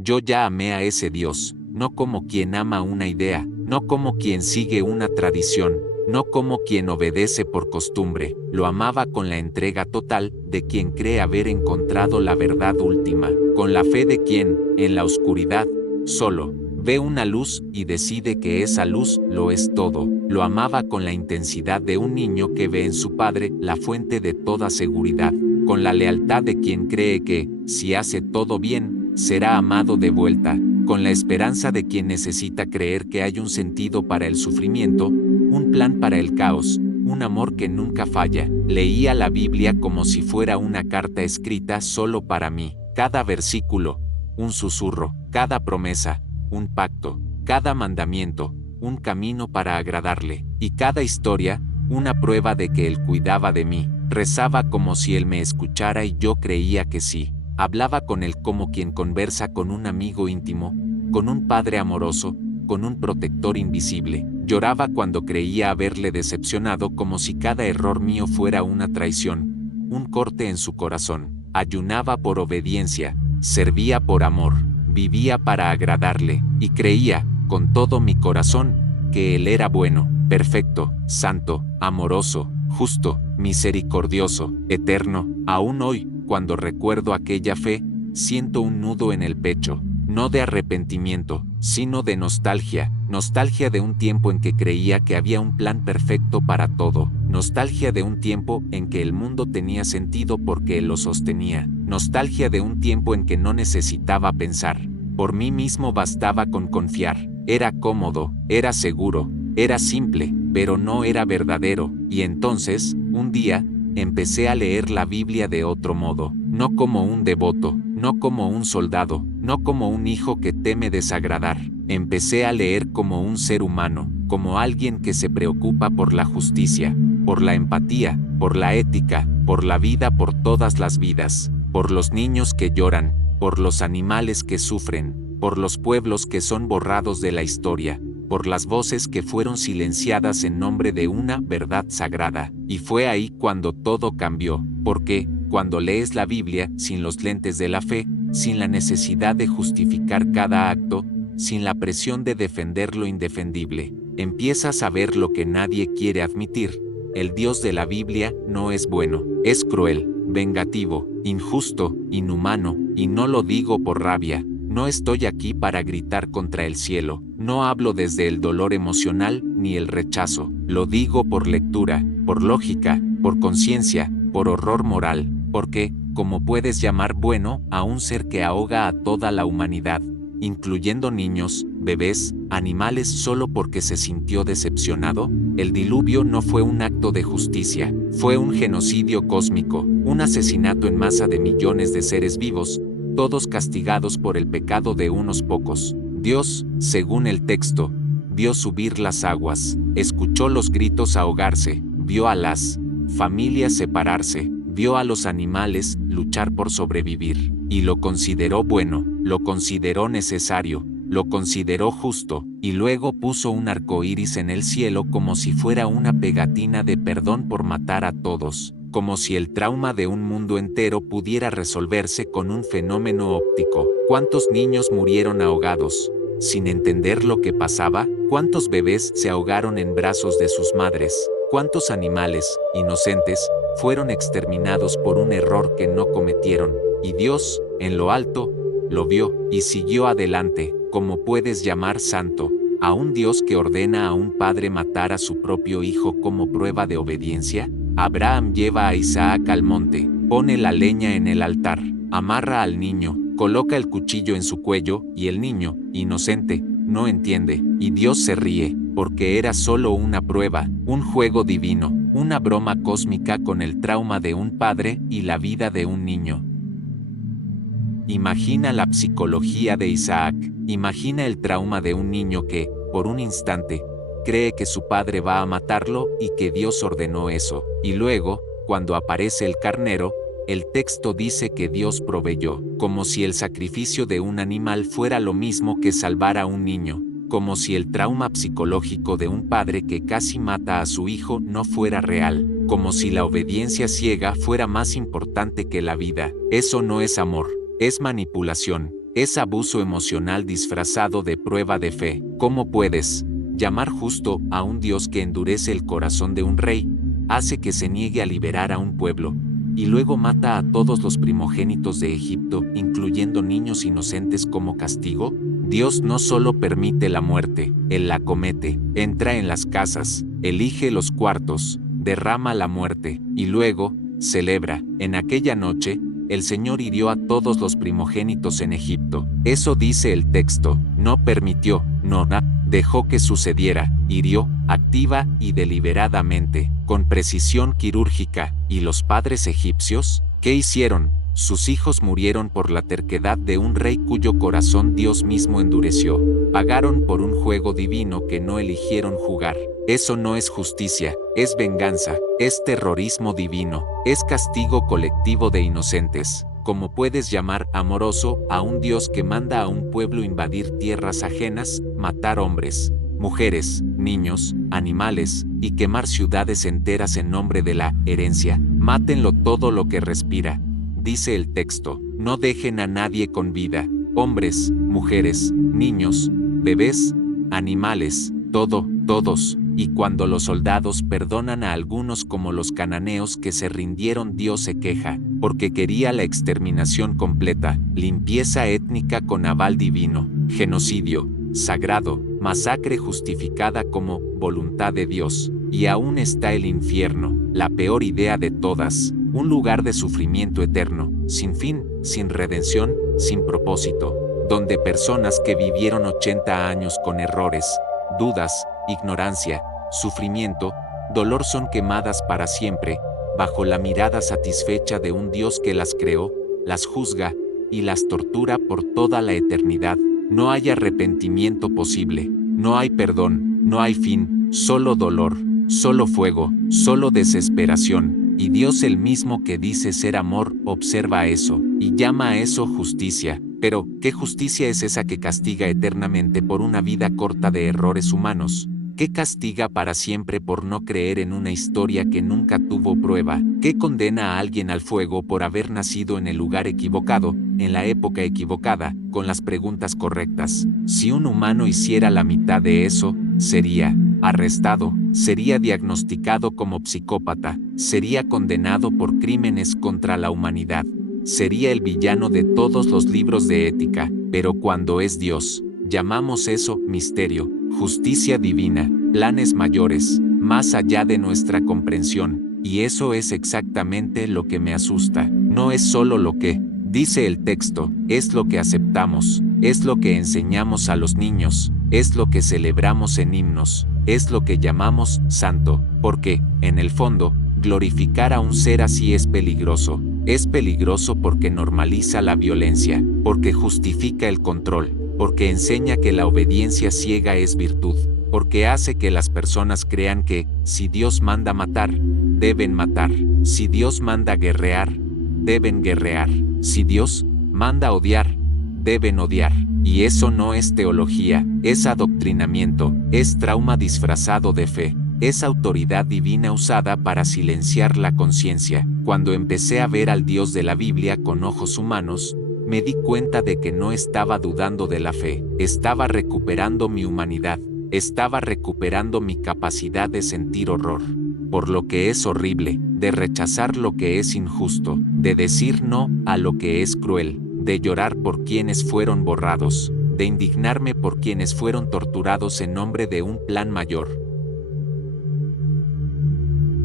Yo ya amé a ese Dios, no como quien ama una idea, no como quien sigue una tradición, no como quien obedece por costumbre, lo amaba con la entrega total de quien cree haber encontrado la verdad última, con la fe de quien, en la oscuridad, solo, ve una luz y decide que esa luz lo es todo. Lo amaba con la intensidad de un niño que ve en su padre la fuente de toda seguridad, con la lealtad de quien cree que, si hace todo bien, será amado de vuelta, con la esperanza de quien necesita creer que hay un sentido para el sufrimiento, un plan para el caos, un amor que nunca falla. Leía la Biblia como si fuera una carta escrita solo para mí, cada versículo, un susurro, cada promesa, un pacto, cada mandamiento, un camino para agradarle, y cada historia, una prueba de que él cuidaba de mí. Rezaba como si él me escuchara y yo creía que sí. Hablaba con él como quien conversa con un amigo íntimo, con un padre amoroso, con un protector invisible. Lloraba cuando creía haberle decepcionado como si cada error mío fuera una traición, un corte en su corazón. Ayunaba por obediencia, servía por amor, vivía para agradarle, y creía, con todo mi corazón, que él era bueno, perfecto, santo, amoroso, justo, misericordioso, eterno. Aún hoy, cuando recuerdo aquella fe, siento un nudo en el pecho, no de arrepentimiento, sino de nostalgia, nostalgia de un tiempo en que creía que había un plan perfecto para todo, nostalgia de un tiempo en que el mundo tenía sentido porque él lo sostenía, nostalgia de un tiempo en que no necesitaba pensar, por mí mismo bastaba con confiar, era cómodo, era seguro, era simple, pero no era verdadero, y entonces, un día, empecé a leer la Biblia de otro modo, no como un devoto, no como un soldado, no como un hijo que teme desagradar. Empecé a leer como un ser humano, como alguien que se preocupa por la justicia, por la empatía, por la ética, por la vida, por todas las vidas, por los niños que lloran, por los animales que sufren, por los pueblos que son borrados de la historia, por las voces que fueron silenciadas en nombre de una verdad sagrada. Y fue ahí cuando todo cambió, porque, cuando lees la Biblia sin los lentes de la fe, sin la necesidad de justificar cada acto, sin la presión de defender lo indefendible, empiezas a ver lo que nadie quiere admitir. El Dios de la Biblia no es bueno, es cruel, vengativo, injusto, inhumano, y no lo digo por rabia. No estoy aquí para gritar contra el cielo, no hablo desde el dolor emocional ni el rechazo, lo digo por lectura, por lógica, por conciencia, por horror moral, porque, ¿cómo puedes llamar bueno a un ser que ahoga a toda la humanidad, incluyendo niños, bebés, animales solo porque se sintió decepcionado? El diluvio no fue un acto de justicia, fue un genocidio cósmico, un asesinato en masa de millones de seres vivos, todos castigados por el pecado de unos pocos. Dios, según el texto, vio subir las aguas, escuchó los gritos ahogarse, vio a las familias separarse, vio a los animales luchar por sobrevivir, y lo consideró bueno, lo consideró necesario, lo consideró justo, y luego puso un arco iris en el cielo como si fuera una pegatina de perdón por matar a todos, como si el trauma de un mundo entero pudiera resolverse con un fenómeno óptico. ¿Cuántos niños murieron ahogados, sin entender lo que pasaba? ¿Cuántos bebés se ahogaron en brazos de sus madres? ¿Cuántos animales, inocentes, fueron exterminados por un error que no cometieron? Y Dios, en lo alto, lo vio, y siguió adelante. ¿Cómo puedes llamar santo a un Dios que ordena a un padre matar a su propio hijo como prueba de obediencia? Abraham lleva a Isaac al monte, pone la leña en el altar, amarra al niño, coloca el cuchillo en su cuello, y el niño, inocente, no entiende, y Dios se ríe, porque era solo una prueba, un juego divino, una broma cósmica con el trauma de un padre y la vida de un niño. Imagina la psicología de Isaac, imagina el trauma de un niño que, por un instante, cree que su padre va a matarlo y que Dios ordenó eso, y luego, cuando aparece el carnero, el texto dice que Dios proveyó, como si el sacrificio de un animal fuera lo mismo que salvar a un niño, como si el trauma psicológico de un padre que casi mata a su hijo no fuera real, como si la obediencia ciega fuera más importante que la vida. Eso no es amor, es manipulación, Es abuso emocional disfrazado de prueba de fe. ¿Cómo puedes llamar justo a un Dios que endurece el corazón de un rey, hace que se niegue a liberar a un pueblo, y luego mata a todos los primogénitos de Egipto, incluyendo niños inocentes como castigo? Dios no solo permite la muerte, Él la comete, entra en las casas, elige los cuartos, derrama la muerte, y luego, celebra. En aquella noche, el Señor hirió a todos los primogénitos en Egipto. Eso dice el texto, no permitió, dejó que sucediera, hirió, activa y deliberadamente, con precisión quirúrgica. ¿Y los padres egipcios? ¿Qué hicieron? Sus hijos murieron por la terquedad de un rey cuyo corazón Dios mismo endureció. Pagaron por un juego divino que no eligieron jugar. Eso no es justicia, es venganza, es terrorismo divino, es castigo colectivo de inocentes. ¿Cómo puedes llamar amoroso a un Dios que manda a un pueblo invadir tierras ajenas, matar hombres, mujeres, niños, animales, y quemar ciudades enteras en nombre de la herencia? Mátenlo todo lo que respira. Dice el texto, no dejen a nadie con vida, hombres, mujeres, niños, bebés, animales, todos. Y cuando los soldados perdonan a algunos como los cananeos que se rindieron, Dios se queja, porque quería la exterminación completa, limpieza étnica con aval divino, genocidio, sagrado, masacre justificada como voluntad de Dios. Y aún está el infierno, la peor idea de todas, un lugar de sufrimiento eterno, sin fin, sin redención, sin propósito, donde personas que vivieron 80 años con errores, dudas, ignorancia, sufrimiento, dolor son quemadas para siempre, bajo la mirada satisfecha de un Dios que las creó, las juzga y las tortura por toda la eternidad. No hay arrepentimiento posible, no hay perdón, no hay fin, solo dolor, solo fuego, solo desesperación. Y Dios, el mismo que dice ser amor, observa eso, y llama a eso justicia. Pero, ¿qué justicia es esa que castiga eternamente por una vida corta de errores humanos? ¿Qué castiga para siempre por no creer en una historia que nunca tuvo prueba? ¿Qué condena a alguien al fuego por haber nacido en el lugar equivocado, en la época equivocada, con las preguntas correctas? Si un humano hiciera la mitad de eso, sería arrestado, sería diagnosticado como psicópata, sería condenado por crímenes contra la humanidad. Sería el villano de todos los libros de ética, pero cuando es Dios, llamamos eso misterio, justicia divina, planes mayores, más allá de nuestra comprensión, y eso es exactamente lo que me asusta. No es solo lo que dice el texto, es lo que aceptamos, es lo que enseñamos a los niños, es lo que celebramos en himnos, es lo que llamamos santo, porque, en el fondo, glorificar a un ser así es peligroso. Es peligroso porque normaliza la violencia, porque justifica el control, porque enseña que la obediencia ciega es virtud, porque hace que las personas crean que, si Dios manda matar, deben matar, si Dios manda guerrear, deben guerrear, si Dios manda odiar, deben odiar. Y eso no es teología, es adoctrinamiento, es trauma disfrazado de fe. Es autoridad divina usada para silenciar la conciencia. Cuando empecé a ver al Dios de la Biblia con ojos humanos, me di cuenta de que no estaba dudando de la fe, estaba recuperando mi humanidad, estaba recuperando mi capacidad de sentir horror por lo que es horrible, de rechazar lo que es injusto, de decir no a lo que es cruel, de llorar por quienes fueron borrados, de indignarme por quienes fueron torturados en nombre de un plan mayor.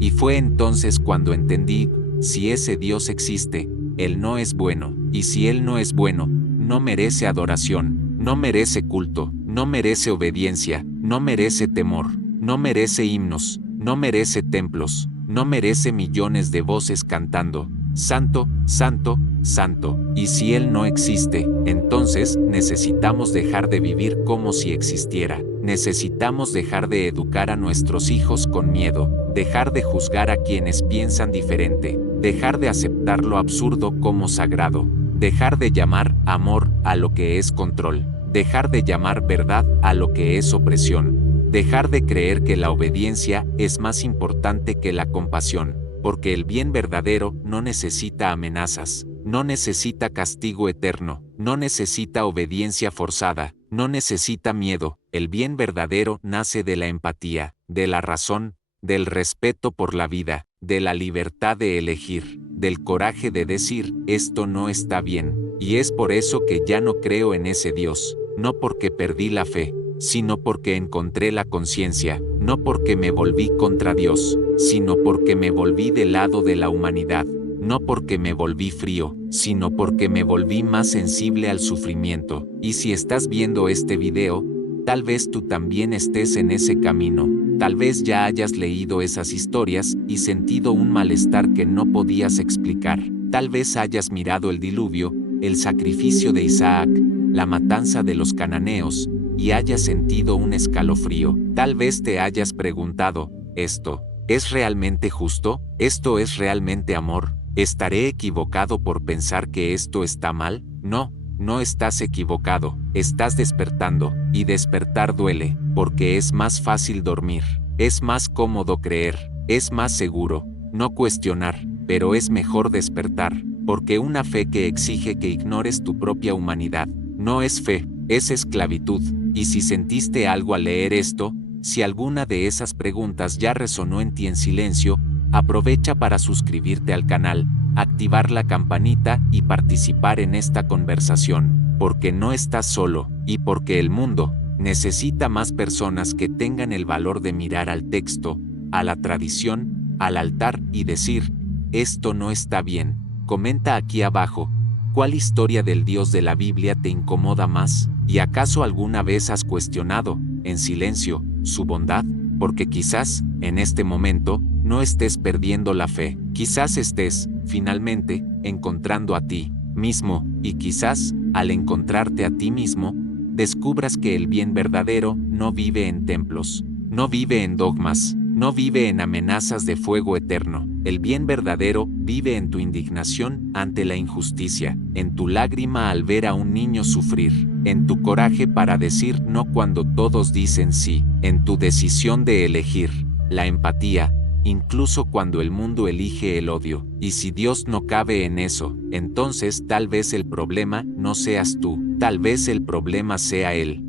Y fue entonces cuando entendí, si ese Dios existe, Él no es bueno, y si Él no es bueno, no merece adoración, no merece culto, no merece obediencia, no merece temor, no merece himnos, no merece templos, no merece millones de voces cantando, Santo, Santo, Santo. Y si Él no existe, entonces necesitamos dejar de vivir como si existiera. Necesitamos dejar de educar a nuestros hijos con miedo, dejar de juzgar a quienes piensan diferente, dejar de aceptar lo absurdo como sagrado, dejar de llamar amor a lo que es control, dejar de llamar verdad a lo que es opresión, dejar de creer que la obediencia es más importante que la compasión, porque el bien verdadero no necesita amenazas, no necesita castigo eterno, no necesita obediencia forzada, no necesita miedo. El bien verdadero nace de la empatía, de la razón, del respeto por la vida, de la libertad de elegir, del coraje de decir, esto no está bien. Y es por eso que ya no creo en ese Dios, no porque perdí la fe, sino porque encontré la conciencia, no porque me volví contra Dios, sino porque me volví del lado de la humanidad, no porque me volví frío, sino porque me volví más sensible al sufrimiento. Y si estás viendo este video, tal vez tú también estés en ese camino, tal vez ya hayas leído esas historias y sentido un malestar que no podías explicar, tal vez hayas mirado el diluvio, el sacrificio de Isaac, la matanza de los cananeos, y hayas sentido un escalofrío. Tal vez te hayas preguntado, ¿esto es realmente justo? ¿Esto es realmente amor? ¿Estaré equivocado por pensar que esto está mal? No, no estás equivocado, estás despertando, y despertar duele, porque es más fácil dormir, es más cómodo creer, es más seguro, no cuestionar, pero es mejor despertar, porque una fe que exige que ignores tu propia humanidad, no es fe, es esclavitud. Y si sentiste algo al leer esto, si alguna de esas preguntas ya resonó en ti en silencio, aprovecha para suscribirte al canal, activar la campanita y participar en esta conversación, porque no estás solo, y porque el mundo necesita más personas que tengan el valor de mirar al texto, a la tradición, al altar y decir, esto no está bien. Comenta aquí abajo, ¿cuál historia del Dios de la Biblia te incomoda más? ¿Y acaso alguna vez has cuestionado, en silencio, su bondad? Porque quizás, en este momento, no estés perdiendo la fe, quizás estés, finalmente, encontrando a ti mismo, y quizás, al encontrarte a ti mismo, descubras que el bien verdadero no vive en templos, no vive en dogmas, no vive en amenazas de fuego eterno. El bien verdadero vive en tu indignación ante la injusticia, en tu lágrima al ver a un niño sufrir, en tu coraje para decir no cuando todos dicen sí, en tu decisión de elegir la empatía, incluso cuando el mundo elige el odio. Y si Dios no cabe en eso, entonces tal vez el problema no seas tú, tal vez el problema sea Él.